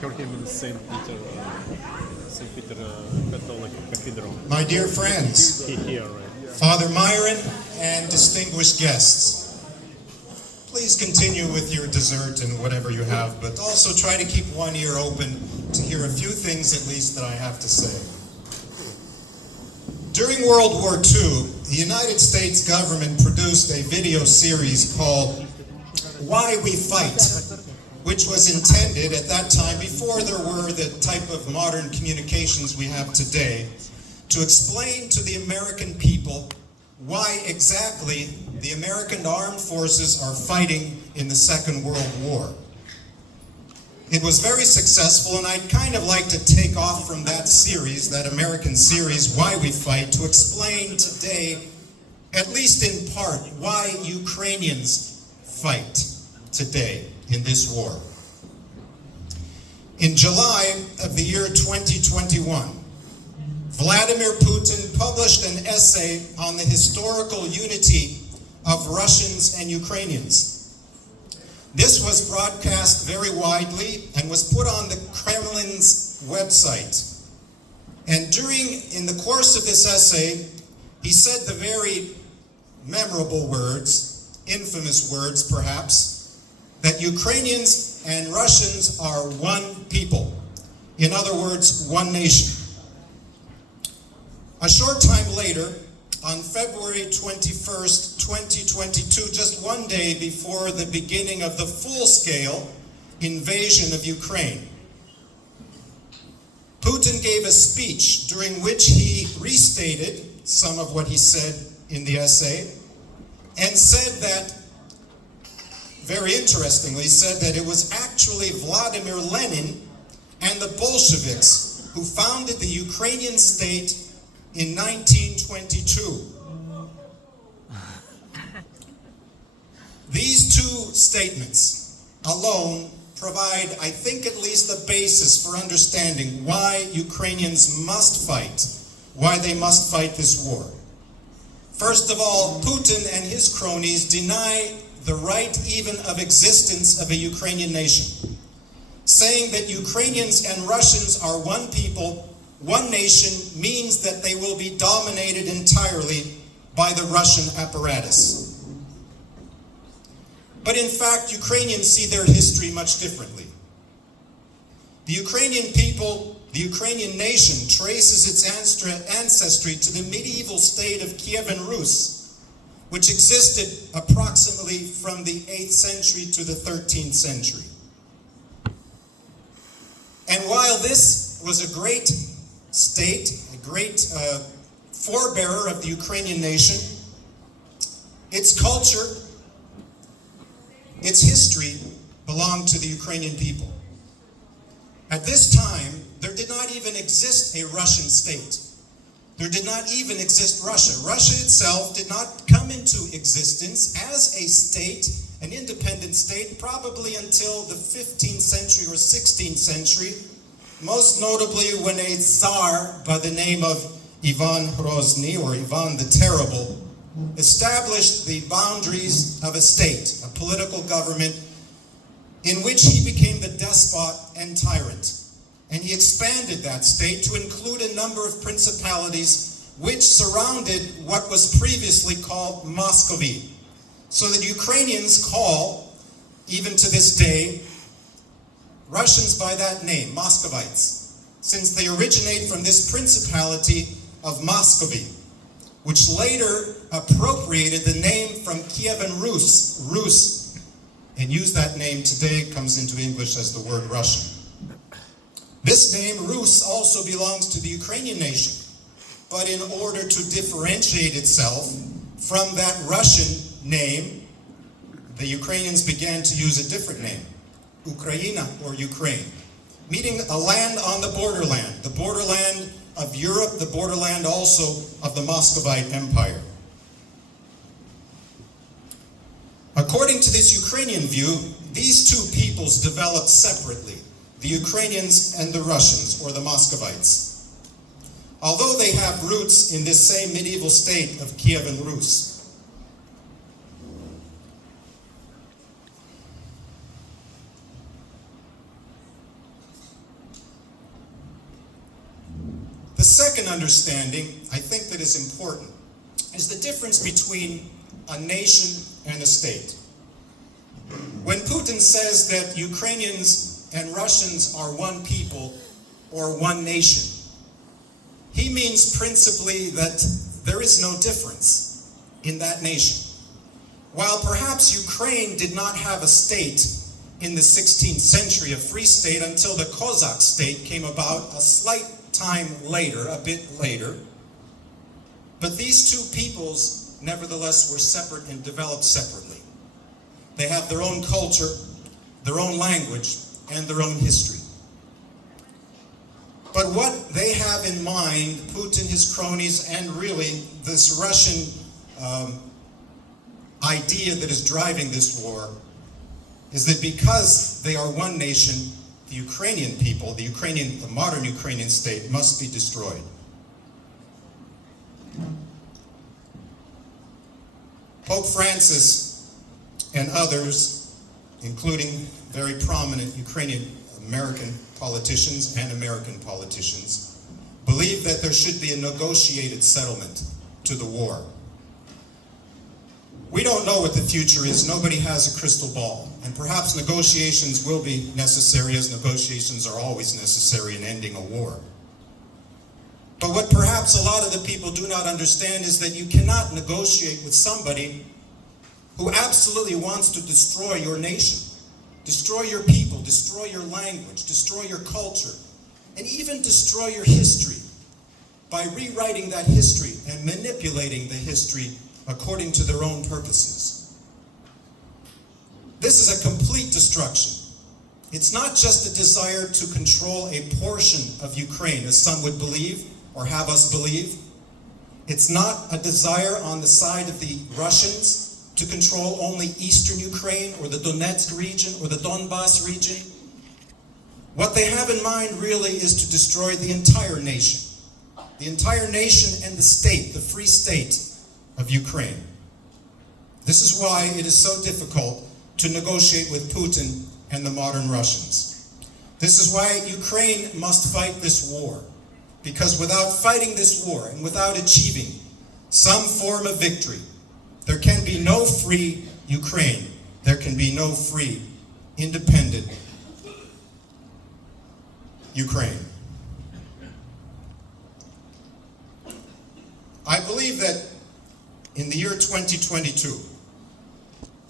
heard him in St. Peter Catholic Cathedral. My dear friends, Here, right? Father Myron, and distinguished guests, please continue with your dessert and whatever you have, but also try to keep one ear open to hear a few things at least that I have to say. During World War II, the United States government produced a video series called Why We Fight, which was intended at that time, before there were the type of modern communications we have today, to explain to the American people why exactly the American armed forces are fighting in the Second World War. It was very successful, and I'd kind of like to take off from that series, that American series, Why We Fight, to explain today, at least in part, why Ukrainians fight today in this war. In July of the year 2021, Vladimir Putin published an essay on the historical unity of Russians and Ukrainians. This was broadcast very widely and was put on the Kremlin's website. And in the course of this essay, he said the very memorable words, infamous words perhaps, that Ukrainians and Russians are one people. In other words, one nation. A short time later, on February 21st, 2022, just one day before the beginning of the full-scale invasion of Ukraine, Putin gave a speech during which he restated some of what he said in the essay and said that, very interestingly, said that it was actually Vladimir Lenin and the Bolsheviks who founded the Ukrainian state in 1922. These two statements alone provide, I think, at least a basis for understanding why Ukrainians must fight, why they must fight this war. First of all, Putin and his cronies deny the right even of existence of a Ukrainian nation, saying that Ukrainians and Russians are one people, one nation, means that they will be dominated entirely by the Russian apparatus. But in fact, Ukrainians see their history much differently. The Ukrainian people, the Ukrainian nation, traces its ancestry to the medieval state of Kievan Rus, which existed approximately from the 8th century to the 13th century. And while this was a great state, a great forebearer of the Ukrainian nation, its culture, its history belonged to the Ukrainian people. At this time, there did not even exist a Russian state. There did not even exist Russia. Russia itself did not come into existence as a state, an independent state, probably until the 15th century or 16th century, most notably when a Tsar by the name of Ivan Hrozny, or Ivan the Terrible, established the boundaries of a state, a political government, in which he became the despot and tyrant. And he expanded that state to include a number of principalities which surrounded what was previously called Muscovy. So that Ukrainians call, even to this day, Russians by that name, Muscovites, since they originate from this principality of Muscovy, which later appropriated the name from Kievan Rus, and used that name today, comes into English as the word Russian. This name, Rus, also belongs to the Ukrainian nation, but in order to differentiate itself from that Russian name, the Ukrainians began to use a different name, Ukraina, or Ukraine, meaning a land on the borderland of Europe, the borderland also of the Muscovite Empire. According to this Ukrainian view, these two peoples developed separately, the Ukrainians and the Russians, or the Muscovites, although they have roots in this same medieval state of Kievan Rus. second understanding, I think that is important, is the difference between a nation and a state. When Putin says that Ukrainians and Russians are one people or one nation, he means principally that there is no difference in that nation. While perhaps Ukraine did not have a state in the 16th century, a free state, until the Cossack state came about a slight time later, a bit later, but these two peoples nevertheless were separate and developed separately. They have their own culture, their own language, and their own history. But what they have in mind, Putin, his cronies, and really this Russian idea that is driving this war, is that because they are one nation, the Ukrainian people, the modern Ukrainian state, must be destroyed. Pope Francis and others, including very prominent Ukrainian American politicians and American politicians, believe that there should be a negotiated settlement to the war. We don't know what the future is. Nobody has a crystal ball. And perhaps negotiations will be necessary, as negotiations are always necessary in ending a war. But what perhaps a lot of the people do not understand is that you cannot negotiate with somebody who absolutely wants to destroy your nation, destroy your people, destroy your language, destroy your culture, and even destroy your history by rewriting that history and manipulating the history according to their own purposes. This is a complete destruction. It's not just a desire to control a portion of Ukraine, as some would believe, or have us believe. It's not a desire on the side of the Russians to control only eastern Ukraine, or the Donetsk region, or the Donbass region. What they have in mind really is to destroy the entire nation and the state, the free state of Ukraine. This is why it is so difficult to negotiate with Putin and the modern Russians. This is why Ukraine must fight this war, because without fighting this war and without achieving some form of victory, there can be no free Ukraine. There can be no free, independent Ukraine. I believe that in the year 2022,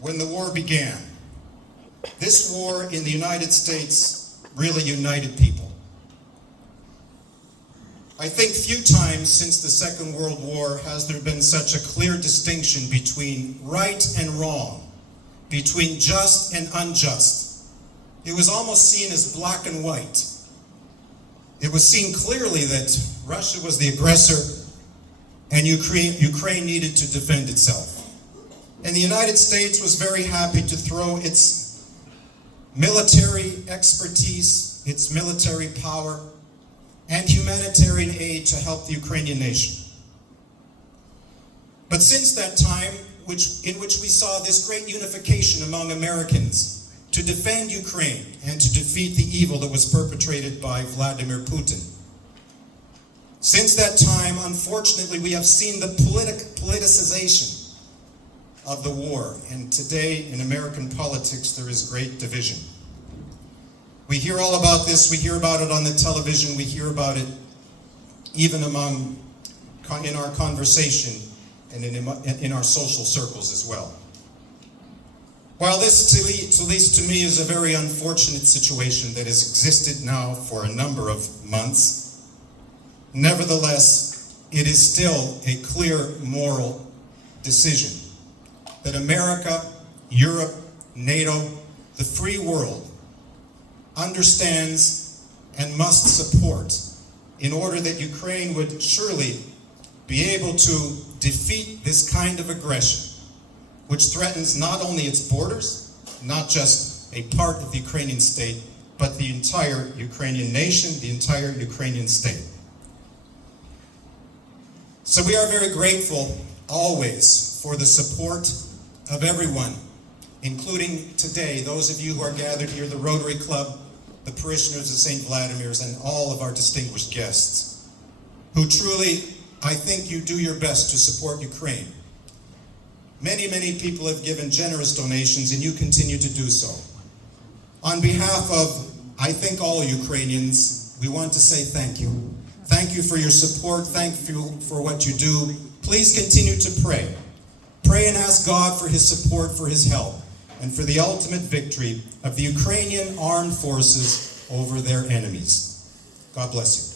when the war began, this war in the United States really united people. I think few times since the Second World War has there been such a clear distinction between right and wrong, between just and unjust. It was almost seen as black and white. It was seen clearly that Russia was the aggressor and Ukraine needed to defend itself. And the United States was very happy to throw its military expertise, its military power, and humanitarian aid to help the Ukrainian nation. But since that time, in which we saw this great unification among Americans to defend Ukraine and to defeat the evil that was perpetrated by Vladimir Putin, since that time, unfortunately, we have seen the politicization of the war. And today, in American politics, there is great division. We hear all about this. We hear about it on the television. We hear about it even in our conversation and in our social circles as well. While this, at least to me, is a very unfortunate situation that has existed now for a number of months, nevertheless, it is still a clear moral decision that America, Europe, NATO, the free world understands and must support in order that Ukraine would surely be able to defeat this kind of aggression, which threatens not only its borders, not just a part of the Ukrainian state, but the entire Ukrainian nation, the entire Ukrainian state. So we are very grateful always for the support of everyone, including today, those of you who are gathered here, the Rotary Club, the parishioners of St. Vladimir's, and all of our distinguished guests. who truly, I think you do your best to support Ukraine. Many, many people have given generous donations, and you continue to do so. On behalf of, I think, all Ukrainians, we want to say thank you. Thank you for your support. Thank you for what you do. Please continue to pray. Pray and ask God for his support, for his help, and for the ultimate victory of the Ukrainian armed forces over their enemies. God bless you.